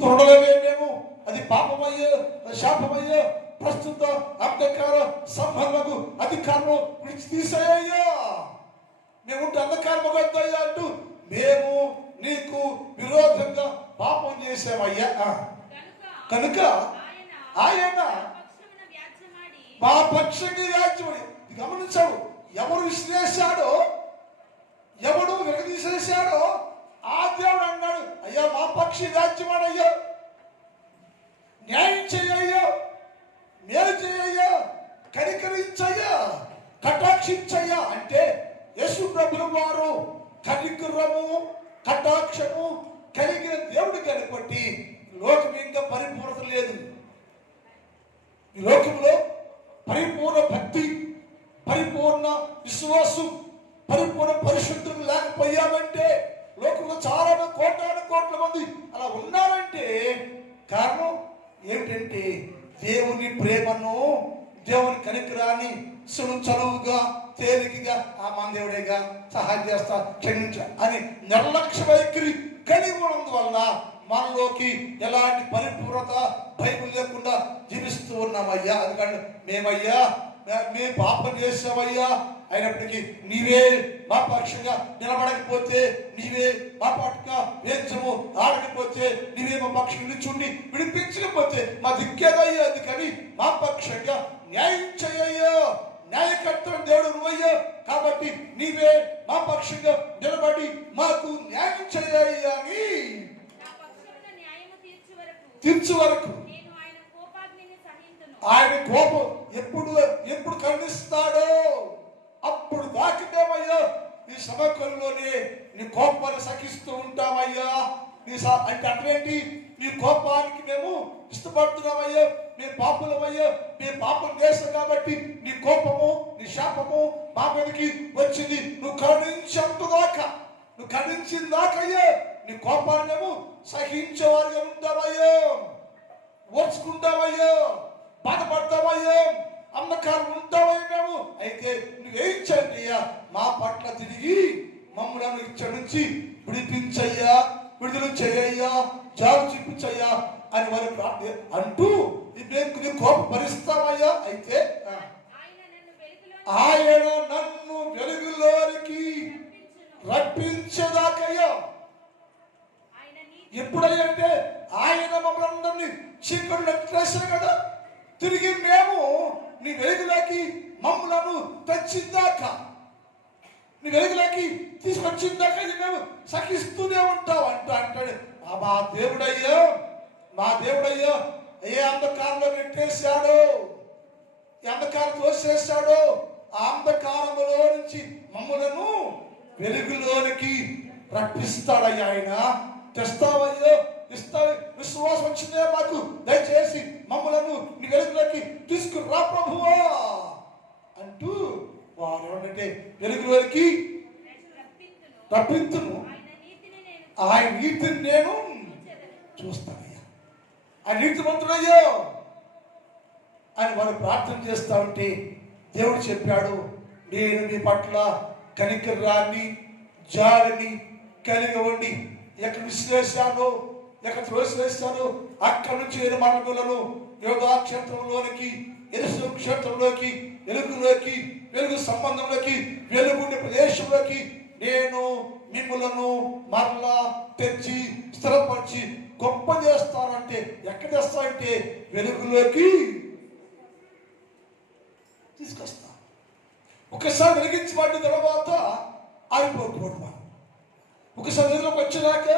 తొడలేమేమో అది పాపమయ్యో, అది శాపమయ్యో. ప్రస్తుత అంధకార సంబంధకు అధికారం విడిచి తీసేయ్యా. మేము అంధకారం వద్దయ్యా అంటూ మేము నీకు విరోధంగా పాపం చేసామయ్యా. కనుక ఆయన మా పక్షంగా వ్యాజ్యమని గమనించాడు. ఎవరు విశ్లేషాడో, ఎవడు విరగదీసేశాడో ఆ దేవుడు అన్నాడు, అయ్యా మా పక్షి వ్యాజ్యమాడయ్యా, న్యాయం చేయయ్యా, మేలు చేయయ్యా, కనికరించయ్యా, కటాక్షించయ్యా అంటే యేసు ప్రభుల వారు కనికరము కటాక్షము కలిగిన దేవుడు కనపట్టి లోకం ఇంకా పరిపూర్ణత లేదు. ఈ లోకంలో పరిపూర్ణ భక్తి, పరిపూర్ణ విశ్వాసం, పరిపూర్ణ పరిశుద్ధులు లేకపోయామంటే, లోకంలో చాలా కోట్ల మంది అలా ఉన్నారంటే కారణం ఏమిటంటే దేవుని ప్రేమను, దేవుని కనికరాన్ని చనువుగా తేలికగా ఆ మన దేవుడేగా సహాయం చేస్తా, క్షమించ అని నిర్లక్ష్య వైఖరి కలిగి ఉన్నందువలన మనలోకి ఎలాంటి పరిపూర్ణత బైబిల్ లేకుండా జీవిస్తూ ఉన్నామయ్యా. అందుకని మేము పాపం చేసామయ్యా, అయినప్పటికీ నీవే మా పక్షంగా నిలబడకపోతే, నీవే మా పట్టుగా వేంచము ఆడకపోతే, నీవే మా పక్షం నిల్చుండి విడిపించకపోతే మా దిక్కేదయ్యా. అందుకని మా పక్షంగా న్యాయం చేయయ్యా, న్యాయకర్తను దేవుడు నువ్వయ్యా. కాబట్టి నీవే మా పక్షంగా నిలబడి మాకు న్యాయం చేయయ్యా అని తీర్చు వరకు ఆయన కోపం ఎప్పుడు ఖండిస్తాడో అప్పుడు దాకితేమయ్యా నీ సమయంలోనే నీ కోపాన్ని సహిస్తూ ఉంటామయ్యా. అంటే అటువంటి నీ కోపానికి మేము ఇష్టపడుతున్నామయ్యా. మేము పాపులమయ్యా, మేము పాపం చేస్తాం కాబట్టి నీ కోపము, నీ శాపము మా మీదకి వచ్చింది. నువ్వు ఖండించిన దాకయ్యా నీ కోపాన్ని మేము సహించేవారుగా ఉంటామయ్యా, ఓర్చుకుంటామయ్యా, బాధపడతామయ్యా, అమ్మకాలు ఉంటామయ్యా మేము. అయితే నువ్వేం చేయ్యా, మా పట్ల తిరిగి మమ్మల్ని ఇచ్చ నుంచి విడిపించయ్యా, విడుదల చేయయ్యా, జాగు చూపించయ్యా అని వారు అంటూ నీ కోపం భరిస్తామయ్యా. అయితే ఆయన నన్ను వెలుగులోనికి రప్పించేదాకయ్యా. ఎప్పుడయ్యా అంటే ఆయన మమ్మల్ని అందరినీ చీకటి నెట్టేశారు కదా, తిరిగి మేము నీ వెలుగులోకి మమ్మలను తెచ్చిందాకా, నీ వెలుగులోకి తీసుకొచ్చిందాకా మేము సహిస్తూనే ఉంటాం అంటాడు. మా దేవుడయ్యా ఏ అంధకారంలో నెట్టేశాడో, ఏ అంధకారం తోసేశాడో ఆ అంధకారంలో నుంచి మమ్మలను వెలుగులోనికి రప్పిస్తాడయ్యా. ఆయన తెస్తావయ్యా, ఇస్తావు. విశ్వాసం వచ్చిందే మాకు, దయచేసి మమ్మలను నీ వెలుగులోకి తీసుకురా ప్రభువా అంటూ వారు ఏమంటే వెలుగులోకి రప్పించును, ఆయన నీతిని నేను చూస్తానయ్యా, ఆయన నీతిమంతుడయ్యా అని వారు ప్రార్థన చేస్తా ఉంటే దేవుడు చెప్పాడు, నేను మీ పట్ల కనికరాన్ని జాలిని కలిగి ఉండి ఎక్కడ విశ్లేషాను, ఎక్కడ త్రోసివేస్తాను అక్కడి నుంచి నేను మార్గములను యోధా క్షేత్రంలోనికి, ఎరుసు క్షేత్రంలోకి, వెలుగులోకి, వెలుగు సంబంధంలోకి, వెలుగుండే ప్రదేశంలోకి నేను మిమ్మలను మరలా తెచ్చి స్థిరపరిచి గొప్ప చేస్తానంటే ఎక్కడ చేస్తానంటే వెలుగులోకి తీసుకొస్తా. ఒకసారి వెలిగించబడిన తర్వాత ఆరిపోకూడదు. ఒకసారి వెలుగులోకి వచ్చేదాక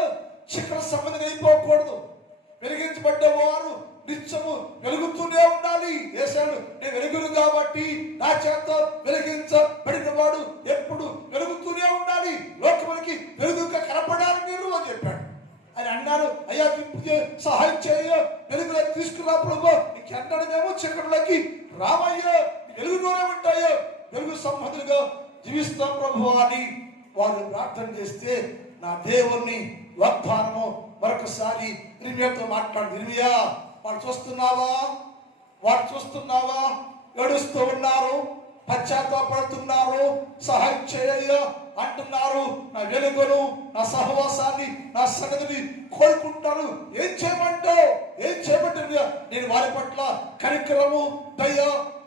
శిఖర సంబంధం అయిపోకూడదు. వెలిగించబడ్డ వారు నిత్యము వెలుగుతూనే ఉండాలి. వేశాడు, నేను వెలుగును కాబట్టి నా చేత వెలిగించబడిన వాడు ఎప్పుడు వెలుగుతూనే ఉండాలి, లోకమునికి వెలుగుగా కనపడాలి మీరు అని చెప్పాడు. ఆయన అన్నారు, అయ్యా సహాయం చేయ, వెలుగులోకి తీసుకురా ప్రభు, నీకు ఎన్నడమేమో చీకటిలోకి రామయ్యా, వెలుగులోనే ఉంటాయో, వెలుగు సంబంధులుగా జీవిస్తాం ప్రభు అని వారు ప్రార్థన చేస్తే నా దేవుణ్ణి వాగ్దానము మరొకసారి ఇర్మియాతో మాట్లాడు. ఇర్మియా, వాడు చూస్తున్నావా, ఏడుస్తూ ఉన్నారు, పశ్చాత్తాపడుతున్నారు, సహాయం చేయయ్యా అంటున్నారు. నా వెలుగును, నా సహవాసాన్ని, నా సన్నిధిని కోరుకుంటాను. ఏం చేయమంటావు? ఏం చేయమంటారు? నేను వారి పట్ల కనికరము, దయ,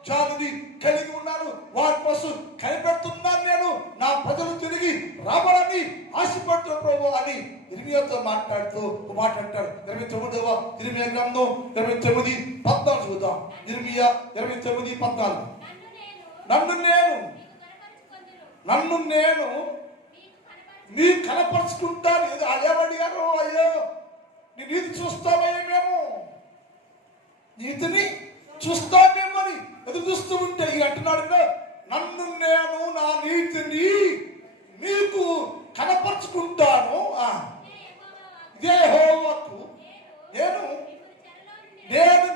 జాలిని కలిగి ఉన్నాను. వారి కోసం కనిపెడుతున్నాను. నేను నా ప్రజలు తిరిగి రావాలని ఆశపడుతున్న ప్రభు అని ఇర్మియాతో మాట్లాడుతూ మాట అంటాడు. 29వ ఇర్మియా గ్రంథం 29:14 చూద్దాం. ఇర్మియా 29:14. నన్ను నేను మీకు కనపరుచుకుంటాను. అదేమడిగారు? అయ్యో నీ నీతి చూస్తామయ్యా, మేము నీతిని చూస్తామేమో అని ఎదురు చూస్తూ ఉంటే ఇక అంటున్నాడు కదా, నన్ను నేను నా నీతిని మీకు కనపరుచుకుంటాను. యెహోవాకు నేను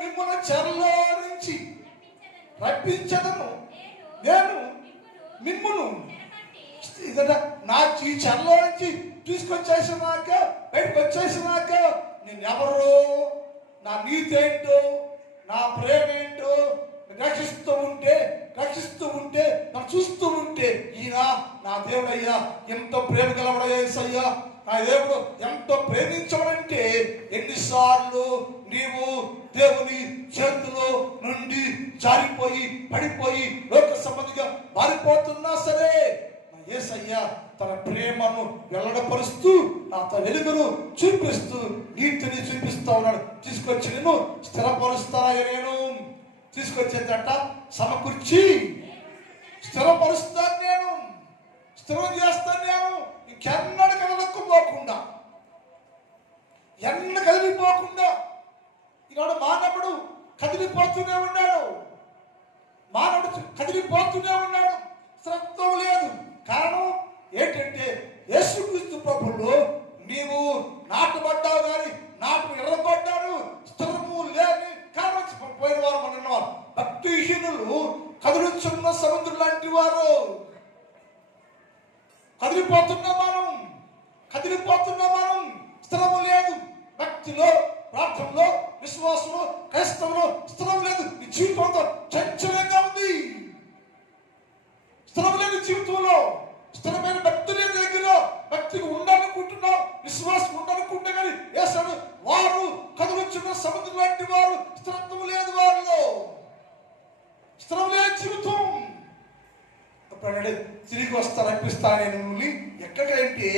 మిమ్మల్ని చెరలో నుంచి రప్పించదను. నేను మిమ్మును నా ఈ చెరలో నుంచి తీసుకొచ్చేసినాక, బయటకు వచ్చేసినాక నేనెవరో, నా నీతి ఏంటో, నా ప్రేమ ఏంటో రక్షిస్తూ ఉంటే నన్ను చూస్తూ ఉంటే, ఈయన నా దేవుడయ్యా, ఎంతో ప్రేమ గలవడయ్యా, నా దేవుడు ఎంతో ప్రేమించవడంటే ఎన్నిసార్లు నీవు దేవుని చేతుల్లో నుండి జారిపోయి పడిపోయి లోక సంబంధిగా మారిపోతున్నా సరే, నా యేసయ్య తన ప్రేమను వెల్లడపరుస్తూ తన వెలుగును చూపిస్తూ నీతిని చూపిస్తా ఉన్నాడు. తీసుకొచ్చి నేను స్థిరపరుస్తాను. నేను తీసుకొచ్చేదట సమకూర్చి స్థిరపరుస్తాను. నేను స్థిరం చేస్తాను. నేను ఇంకెన్నడు కదలకపోకుండా, ఎన్న కదిలిపోకుండా. ఈనాడు మానవుడు కదిలిపోతూనే ఉన్నాడు. స్థిరత్వం లేదు. కారణం ఏంటంటే యేసుక్రీస్తు ప్రభువులో నీవు నాటబడ్డావు, కానీ నాటు ఎర్రబడ్డాడు. స్థిరము లేని కారణం పోయిన వారు మన భక్తిహీనులు కదులుచున్న సముద్రం లాంటి వారు. కదిలిపోతున్నాం మనం. స్థిరము లేదు. భక్తిలో, ప్రార్థనలో, విశ్వాసంలో, క్రైస్తవంలో స్థిరం లేదు. ఈ జీవితంతో చంచలంగా ఉంది. స్థిరం లేని జీవితంలో, స్థిరమైన భక్తి లేని దగ్గర భక్తికి ఉండాలనుకుంటున్నావు, విశ్వాసం ఉండాలనుకుంటే కానీ వేసాడు. వారు కదులుచున్న సముద్రం లాంటి వారు. స్థిరత్వం లేదు వారిలో, స్థిరం లేని జీవితం. అప్పుడు తిరిగి వస్తా, రప్పిస్తా నేను ఎక్కడికంటే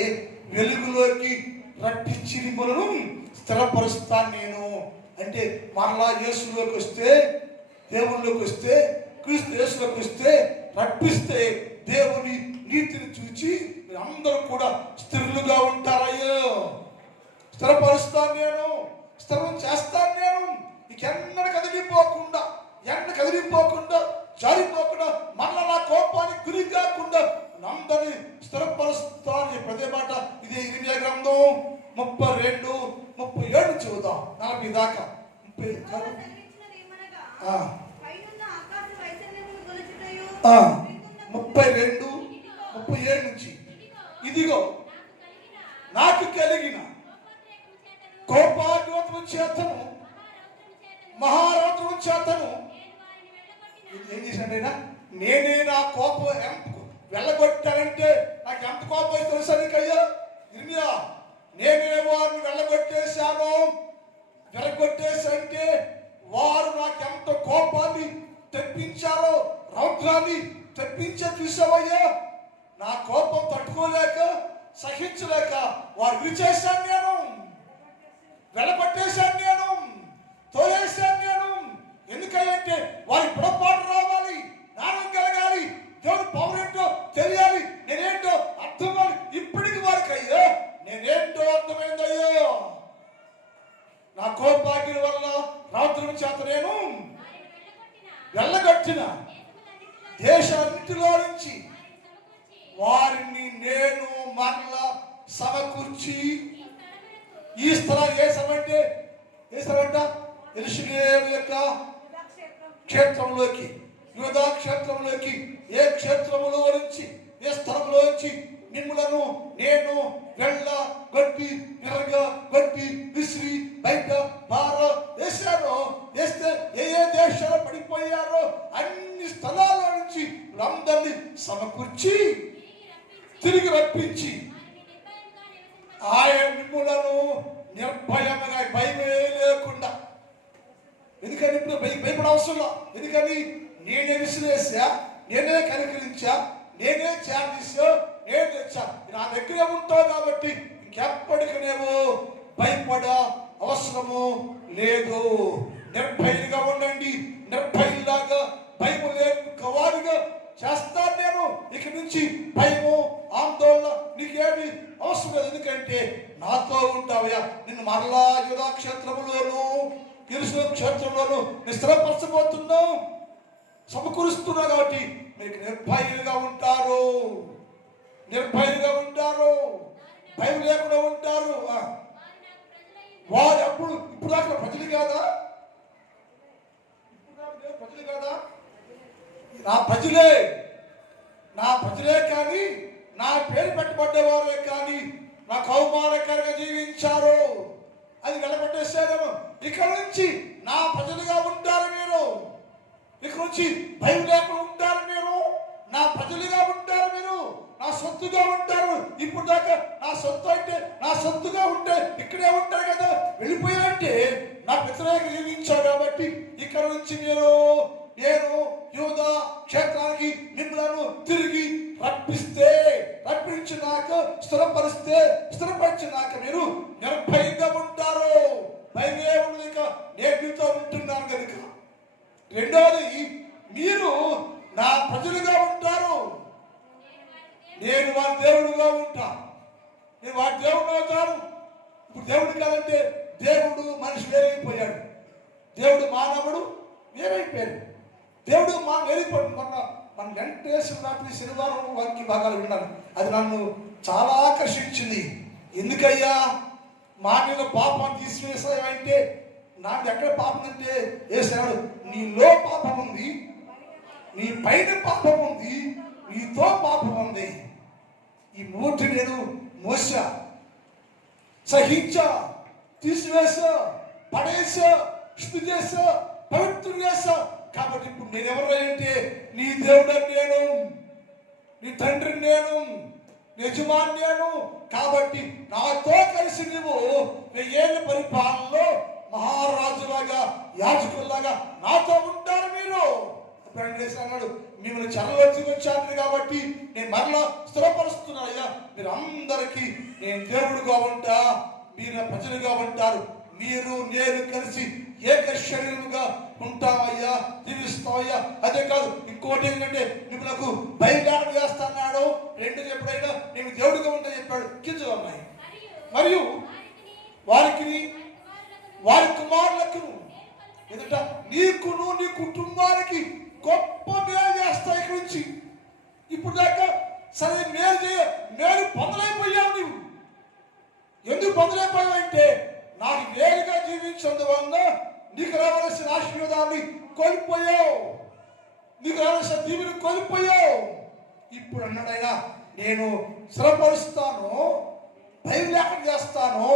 వెలుగులోకి రప్పించి మిమ్మల్ని స్థిరపరుస్తాను నేను అంటే, మరలా యేసులోకి వస్తే, దేవుళ్ళలోకి వస్తే, క్రీస్తు యేసులోకి వస్తే, రప్పిస్తే దేవుని నీతిని చూచి మీరు అందరూ కూడా స్థిరులుగా ఉంటారయ్యో. స్థిరపరుస్తాను నేను, స్థిరం చేస్తాను నేను. నీకెన్నడ కదిలిపోకుండా, జారిపోకుండా, మళ్ళా నా కోపానికి గురి కాకుండా అందరినీ స్థిరపరుస్తాను. ప్రదే మాట ఇదే ఇర్మియా గ్రంథం 32:37 చూద్దాం. 40 దాకా 32:37 నుంచి. ఇదిగో నాకు కలిగిన కోపాగ్రతము చేతను, మహారౌద్రము చేతను ఏం చేశాడైనా, నేనే నా కోపం వెళ్ళగొట్టానంటే నాకు ఎంత కోపం అయితే తెలుసా నీకయ్యా ఇర్మియా? నేనే వారిని వెళ్ళగొట్టేశాను. వెళ్ళగొట్టేసంటే వారు నాకు ఎంత కోపాన్ని తెప్పించారో, రౌద్రాన్ని తెప్పించే చూసావయ్యా. నా కోపం తట్టుకోలేక, సహించలేక వారు విరిచేశాను నేను, వెళ్ళగొట్టేశాను నేను, తోలేశాను నేను. ఎందుకంటే వారి పొరపాటు రావాలి, జ్ఞానం కలగాలి, దేవుడు పవర్ ఏంటో తెలియాలి, నేనేంటో అర్థం. ఇప్పటికి వారికి అయ్యో నేనేంటో అర్థమైందయ్యో. నా కోపాగ్ని వల్ల రాత్రుల చేత నేను వెళ్ళగొట్టిన దేశాన్నిటిలో నుంచి వారిని నేను మరలా సమకూర్చి ఈ స్థలం ఏ స్థలమంట యెరూషలేము యొక్క క్షేత్రంలోకి, యూదా క్షేత్రంలోకి, ఏ క్షేత్రములో నుంచి, ఏ స్థలంలో నుంచి మిమ్ములను నేను వెళ్ళగొట్టి, విరగొట్టి, విసిరి బయట వేశారో, వేస్తే ఏ దేశాలు పడిపోయారో అన్ని స్థలాల నుంచి అందరినీ సమకూర్చి తిరిగి రప్పించి ఆయన మిమ్ములను నిర్భయముగా భయమే లేకుండా. ఎందుకని ఇప్పుడు భయపడ అవసరం? ఎందుకని నేనే విసిరేసా, నేనే కనికరించా, నేనే త్యాగేసా, నేను తెచ్చా, నా దగ్గరే ఉంటావు కాబట్టి ఇంకెప్పటికీ నేను భయపడ అవసరము లేదు. నిర్భయంగా ఉండండి. నిర్భయంలాగా భయము లేని వారిగా చేస్తాను నేను. ఇక నుంచి భయము ఆందోళన నీకేమి అవసరం లేదు. ఎందుకంటే నాతో ఉంటావయ్యా. నిన్ను మరలా యూదా క్షేత్రంలోను యెరూషలేము క్షేత్రంలోను స్థిరపరచబోతున్నావు, సమకూరుస్తున్నావు. కాబట్టి మీకు నిర్భయంగా ఉంటారు, నిర్భయంగా ఉంటారు, భయం లేకుండా ఉంటారు. వారు అప్పుడు ఇప్పుడు దాకా ప్రజలు కాదా? ప్రజలు కాదా? నా ప్రజలే, నా ప్రజలే కానీ నా పేరు పెట్టబడ్డవారే కానీ నాకు అవమానకరంగా జీవించారు. అది నిలబెట్టేశాను. ఇక్కడ నుంచి నా ప్రజలుగా ఉంటారు మీరు. ఇక నుంచి భయం లేకుండా ఉంటారు మీరు. నా ప్రజలుగా ఉంటారు మీరు. నా సొత్తుగా ఉంటారు. ఇప్పుడు దాకా నా సొత్తు అంటే నా సొత్తుగా ఉంటే ఇక్కడే ఉంటారు కదా. వెళ్ళిపోయారంటే నా వ్యతిరేక జీవించారు. కాబట్టి ఇక్కడ నుంచి నేను యూదా క్షేత్రానికి మిమ్మల్ని తిరిగి రప్పించినాక స్థిరపరిచినాక మీరు నిర్భయంగా ఉంటారు. భయమే ఉండదు. ఇక నేను మీతో ఉంటున్నాను కనుక. రెండవది, మీరు నా ప్రజలుగా ఉంటారు. నేను వారి దేవుడుగా ఉంటా. నేను వారి దేవుడు అవుతాను. ఇప్పుడు దేవుడు కాదంటే దేవుడు మనిషి వేరైపోయాడు. దేవుడు మానవుడు వేరైపోయాడు. దేవుడు వేరైపోయాడు. మన వెంకటేశ్వర రాత్రి శనివారం వారికి భాగాలు విన్నాను. అది నన్ను చాలా ఆకర్షించింది. ఎందుకయ్యా మా మీద పాపాన్ని తీసివేసాయంటే, నా మీద ఎక్కడ పాపం అంటే వేసాడు. నీలో పాపం ఉంది, నీ పైన పాపం ఉంది, నీతో పాపం ఉంది. ఈ మూర్తి నేను మోసా, సహించా, తీసివేసా, పడేసా, స్థితి చేసా, పవిత్రుడు చేసా. కాబట్టి ఇప్పుడు నేను ఎవరు అంటే నీ దేవుడు నేను, నీ తండ్రి నేను, యజమాని నేను. కాబట్టి నాతో కలిసి నువ్వు ఏళ్ళ పరిపాలనలో మహారాజులాగా, యాజకుల్లాగా నాతో ఉంటారు మీరు. అన్నాడు, మిమ్మల్ని చల్లవచ్చి వచ్చాను కాబట్టి నేను మరలా స్థిరపరుస్తున్నాయ్యా. మీరు అందరికీ నేను దేవుడుగా ఉంటా, మీరు ప్రజలుగా ఉంటారు. మీరు నేను కలిసి ఏక శరీరముగా ఉంటామయ్యా, జీవిస్తామయ్యా. అదే కాదు, ఇంకోటి ఏంటంటే మిమ్మల్ని బయలుదేరం చేస్తున్నాడు. రెండు ఎప్పుడైనా నేను దేవుడిగా ఉంటా చెప్పాడు. కింద ఉన్నాయి. మరియు వారికి వారి కుమారులకు ఎదుట నీకును నీ కుటుంబానికి గొప్ప మేలు చేస్తాయి. ఇక్కడి నుంచి ఇప్పుడు దాకా సరే మేలు పొందలేకపోయావు. నువ్వు ఎందుకు పొందలేకపోయావు అంటే నాకు వేరుగా జీవించినందువల్ల నీకు రావాల్సిన ఆశీర్వాదాన్ని కోల్పోయావు, నీకు రావాల్సిన దీవిని కోల్పోయావు. ఇప్పుడు అన్నాడైనా నేను శ్రమపరుస్తాను, భయం లేకుండా చేస్తాను,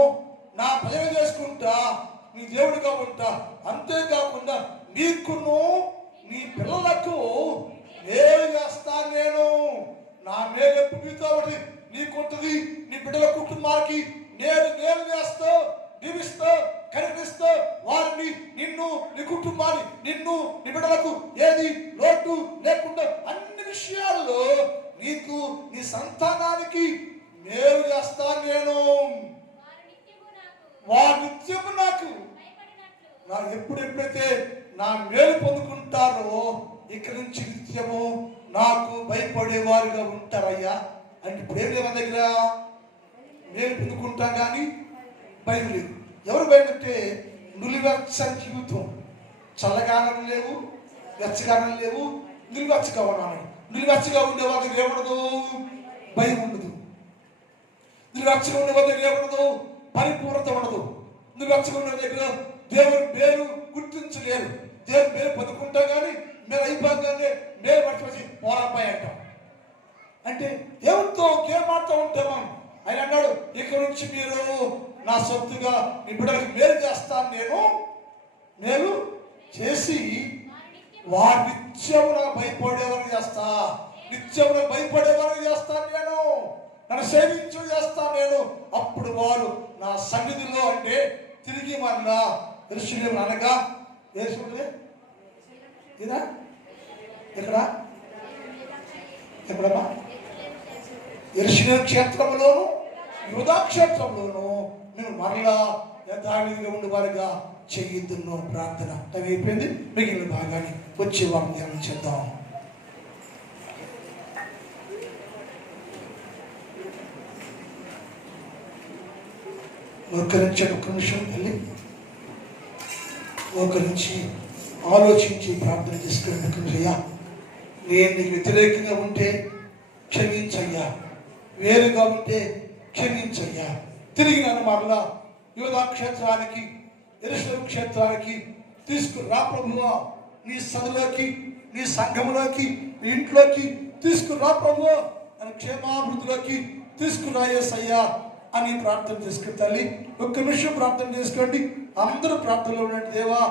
నా ప్రజలు చేసుకుంటా, నీ దేవుడిగా ఉంటా. అంతేకాకుండా నీకును నీ పిల్లలకు మేలు చేస్తాను నేను. నా మేలు ఎప్పుడు మీతో నీకుంటుంది, నీ బిడ్డల కుటుంబానికి నేను మేలు చేస్తా, దీవిస్తా, కనిపిస్తా. వారిని, నిన్ను, నీ కుటుంబాన్ని, నిన్ను, నీ బిడ్డలకు ఏది లోటు లేకుండా అన్ని విషయాల్లో నీకు, నీ సంతానానికి మేలు చేస్తాను నేను. వారి నిత్యము నాకు ఎప్పుడైతే నా మేలు పొందుకుంటారో ఇక్కడి నుంచి నిత్యము నాకు భయపడేవారుగా ఉంటారయ్యా. అంటే ఇప్పుడు ఏం లేవు దగ్గర మేలు పొందుకుంటాం కానీ భయం లేదు. ఎవరు భయం అంటే నులివెచ్చని జీవితం, చల్లగానం లేవు, వెచ్చగానం లేవు, నిలువెచ్చగా ఉన్నాను. నిలువెచ్చగా ఉండే వాళ్ళ దగ్గర ఏమడదు, భయం ఉండదు. నిలువెచ్చగా ఉండే వాళ్ళ దగ్గర ఏమడదు, పరిపూర్ణత ఉండదు. నిలువెచ్చగా ఉండే దగ్గర దేవుని పేరు గుర్తించలేరు. దేవుని పేరు పొందుకుంటాం కానీ మీరు అయిపోగానే మేలు పట్టుకొచ్చి పోరాబాయి అంటాం. అంటే దేవునితో మాట్లాడుతూ ఉంటాం. ఆయన అన్నాడు, ఇక నుంచి మీరు నా సొత్తుగా నీ బిడ్డలకు మేలు చేస్తాను, నేను మేలు చేసి వారి నిత్యము నాకు భయపడేవారు చేస్తా. నిత్యం భయపడేవారు చేస్తాను నేను, నన్ను సేవించు చేస్తాను నేను. అప్పుడు వారు నా సన్నిధిలో అంటే తిరిగి మరలా యెరూషలేము అనగా ఇదా ఎక్కడ ఎక్కడమ్మా? యెరూషలేము క్షేత్రంలోను యూదా క్షేత్రంలోను నేను మరలా యథావిధిగా ఉండేవారుగా చెయ్యొద్దును. ప్రార్థన టైం అయిపోయింది. మిగిలిన భాగాన్ని వచ్చే వారిని ధ్యానం చేద్దాం. ఒక్క నిమిషం వెళ్ళి నుంచి ఆలోచించి ప్రార్థన చేసుకుని, అయ్యా నేను నీకు వ్యతిరేకంగా ఉంటే క్షమించయ్యా, వేరుగా ఉంటే క్షమించయ్యా. తిరిగి నన్ను మరలా యూదా క్షేత్రానికి యెరూషలేము క్షేత్రానికి తీసుకురా ప్రభువా, నీ సదులోకి, నీ సంఘములోకి, నీ ఇంట్లోకి తీసుకురా ప్రభువా, నన్ను క్షేమాభివృద్ధిలోకి తీసుకురా యేసయ్యా అని ప్రార్థన చేసుకుని తల్లి ఒక్క నిమిషం ప్రార్థన చేసుకోండి. అందరూ ప్రార్థనలో ఉండండి. దేవా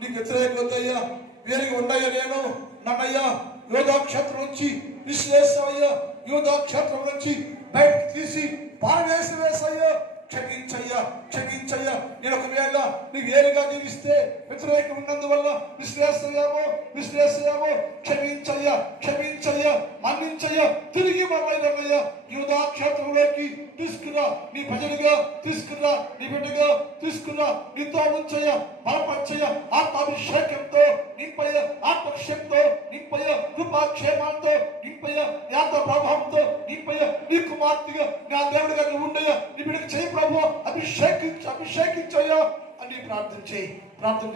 నీకు వ్యతిరేకయ్యా, వేరుగా ఉన్నాయా నేను, నన్నయ్యా యూదా క్షేత్రం నుంచి విశ్లేషయ్యా, యూదా క్షేత్రం నుంచి బయటకు తీసి పారవేసయ్యా, క్షమించయ్యా క్షమించయ్యా. నేను ఒకవేళ నీకు వేరుగా జీవిస్తే వ్యతిరేకం ఉన్నందువల్ల విశ్లేషయామో క్షమించయ్యా క్షమించయ్యా మన్నించయ్యా. తిరిగి మరలయ్యా యూదా క్షేత్రంలోకి తీసుకురా, నీ ప్రజలుగా తీసుకురా, నీ బిడ్డగా తీసుకురా, నీతో ఉంచయ్యా, బలపరచయ్యా, ఆత్మాభిషేకంతో నింపయ్యా, ఆత్మశక్తితో నింపయ్యా, కృపాక్షేమాలతో నింపయ్యా, ఆత్మ ప్రభావంతో నింపయ్యా. నీ కుమార్తెగా నా దేవుడిగా నువ్వు ఉండయ్యా, నీ బిడ్డకు చేయి ప్రభు, అభిషేకించయ్యా అని ప్రార్థన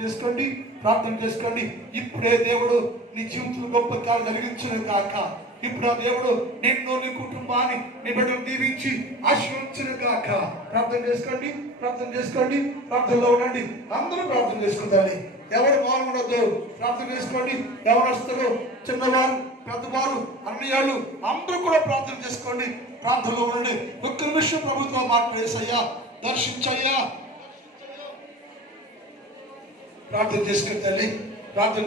చేసుకోండి. ఇప్పుడే దేవుడు నీ జీవితంలో గొప్ప కార్యం జరిగించును కాక. ఇప్పుడు ఆ దేవుడు నిన్ను, నీ కుటుంబాన్ని, నీ బిడ్డను దీవించి ఆశీర్వదించును కాక. ప్రార్థన చేసుకోండి. ప్రార్థనలో ఉండండి. అందరూ ప్రార్థన చేసుకుంటారు. ఎవరు మానుండద్దు. ప్రార్థన చేసుకోండి. ఎవరు వస్తారు, చిన్నవారు పెద్దవారు అన్నయ్యాళ్ళు అందరూ కూడా ప్రార్థన చేసుకోండి. ప్రార్థనలో ఉండండి. ఒక్క నిమిషం ప్రభుత్వం మాట్లాడేసయ్యా, దర్శించయ్యా. ప్రార్థన చేసుకోండి తల్లి, ప్రార్థన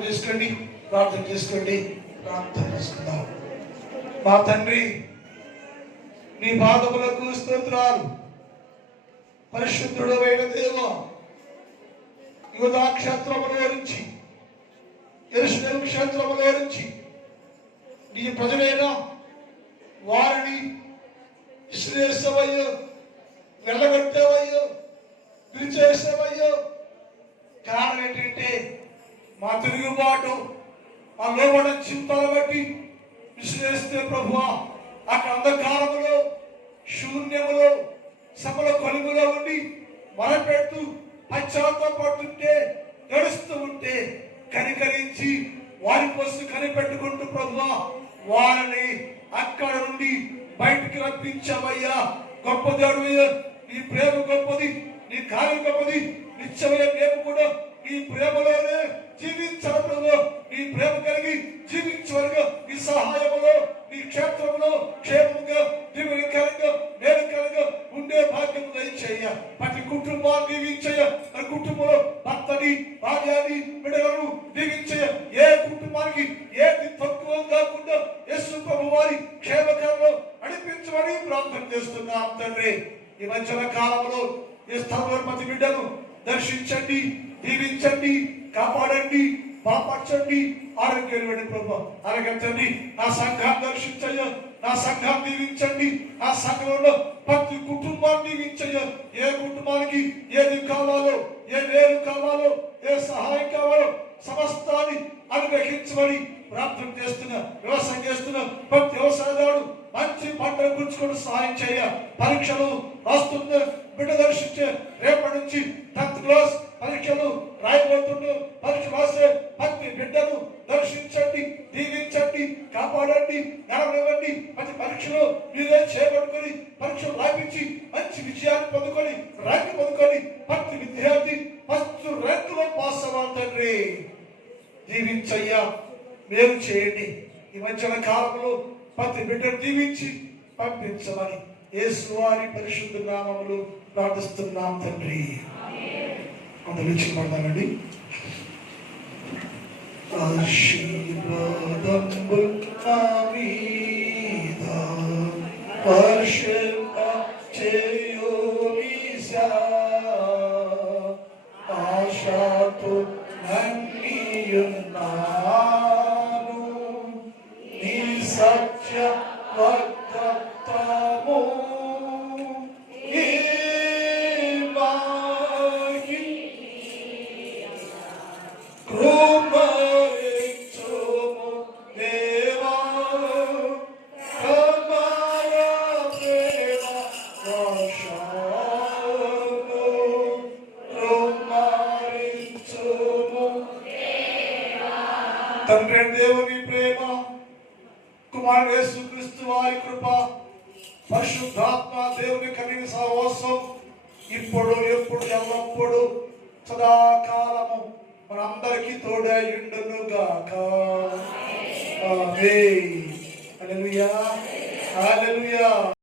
చేసుకుందాం. మా తండ్రి నీ పాదములకు స్తోత్రాలు. పరిశుద్ధుడు అయిన దేవా, యూదా క్షేత్రములో నుంచి, యెరూషలేము క్షేత్రములో నుంచి నీ ప్రజలైన వారిని విశ్లేషవయ్యో, వెళ్ళగొట్టేవయ్యో, విరిచేసేవయ్యో. కారణం ఏంటంటే మా తిరుగుబాటు, మా లోబడిన జీవితాలు బట్టి విశ్లేషిస్తే ప్రభువా, అక్కడ అంధకారములో, శూన్యములో, సకల కొలుగులో ఉండి మొరపెడుతూ పశ్చాత్తాపడుతుంటే, ఏడుస్తూ ఉంటే కనికరించి వారి కోసం కనిపెట్టుకుంటూ ప్రభువా వారిని అక్కడ నుండి బయటికి రప్పించావయ్యా. గొప్ప దేవుడయ్యా, నీ ప్రేమ గొప్పది, నీ కార్యం గొప్పది. నిత్యమైన మేము కూడా నీ ప్రేమలోనే జీవించాలి ప్రభు. నీ ప్రేమ కలిగి జీవించవరుగా, నీ సహాయములో, నీ క్షేత్రంలో క్షేమంగా, దీవెనకరంగా, మేలుకరంగా ఉండే భాగ్యం దయచేయ. ప్రతి కుటుంబాన్ని దీవించయ్య. మన కుటుంబంలో భర్తని, భార్యని, బిడ్డలను దీవించయ్య. ఏ కుటుంబానికి ఏది తక్కువ కాకుండా యేసు ప్రభు వారి క్షేమకరంలో నడిపించమని ప్రార్థన చేస్తున్నాం తండ్రి. ఈ మధ్యన కాలంలో ఈ స్థలంలో ప్రతి బిడ్డను దర్శించండి, దీవించండి, కాపాడండి, బాపరచండి, ఆరోగ్యం ఇవ్వండి ప్రభు. అలాగే తండ్రి నా సంఘాన్ని దర్శించయ్యా, నా సంఘాన్ని దీవించండి. నా సంఘంలో ప్రతి కుటుంబాన్ని దీవించయ్యా. ఏ కుటుంబానికి ఏది కావాలో, ఏ వేరు కావాలో, ఏ సహాయం కావాలో సమస్తాన్ని అనుగ్రహించమని ప్రార్థన చేస్తున్నా. వ్యవసాయం చేస్తున్నా ప్రతి వ్యవసాయదారుడు మంచి పంటలు గుర్చుకొని సహాయం చేయ. పరీక్షలు రాస్తున్న బిడ్డ దర్శించే రేపటి నుంచి 10th క్లాస్ పరీక్షలు రాయబోతున్న పరీక్ష రాసే ప్రతి బిడ్డను దర్శించండి, దీవించండి, కాపాడండి, నడవనివ్వండి. ప్రతి పరీక్షలో మీరే చేపట్టుకొని పరీక్షలు రాయించి మంచి విజయాన్ని పొందుకొని ర్యాంక్ పొందుకొని ప్రతి విద్యార్థి ఫస్ట్ ర్యాంకులో పాస్ అవ్వాలి తండ్రి. దీవించయ్యా, మేలు చేయండి. ఈ మధ్యన కాలంలో ప్రతి బిడ్డను దీవించి పంపించమని యేసు వారి పరిశుద్ధ నామములో ప్రార్థిస్తున్నాం తండ్రి. అందరూ పడదామండి. ఆశీర్వాదములు నా మీద వర్షింప చేయుమీశా ఆశతో నంగియున్నాను నీ సత్య వాగ్దానము తండ్రి దేవుని ప్రేమ, కుమారుడు యేసుక్రీస్తు వారి కృప, పరిశుద్ధాత్మ దేవుని కలిగిన సహవాసం ఇప్పుడు ఎప్పుడు ఎల్లప్పుడు సదాకాలము మనందరికీ తోడై ఉండును గాక. ఆమేన్. హల్లెలూయా, హల్లెలూయా.